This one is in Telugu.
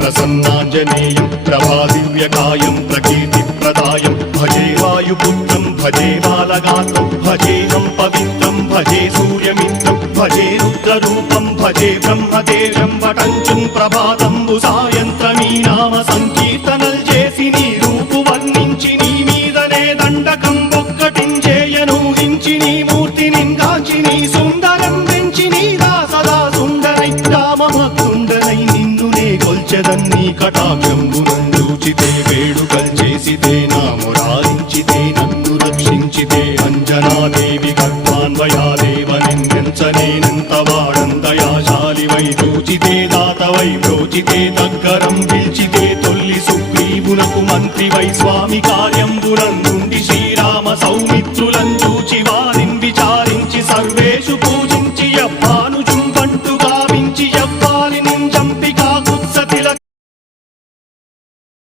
ప్రసన్నాంజనేయం ప్రభాదివ్యకాయం ప్రకీర్తిప్రదాయం భజే వాయుపుత్రం భజే బాలగాత్రం భజేహం పవిత్రం భజే సూర్యమిత్రం భజే రుద్రరూపం భజే బ్రహ్మదేవం వటంచుం ప్రభాతంబు సాయంత్రమీ నామ సంకీర్తనల్ చేసి నీ రూపు వర్ణించి నీ మీదనే దండకం ఒక్కటించేయనూహించి నీ మూర్తిని కాంచి నీ సుందరం పెంచి నీ దాసదా సుందరై రామభక్తుండనై నిన్నునే కొల్చెదన్నీ కటాక్షంబునందూచితే వేడుకల్ చేసితే నా మురారించితే నన్ను రక్షించితే అంజనాదేవి గర్భాన్వయాదేవనెంచనేనంత వాడందయాశాలివై చూచితే దాతవై బ్రోచితే దగ్గరం పిల్చితే తొల్లి సుగ్రీవునకు మంత్రివై స్వామి కార్యంబునందుండి శ్రీరామ సౌమిత్రుల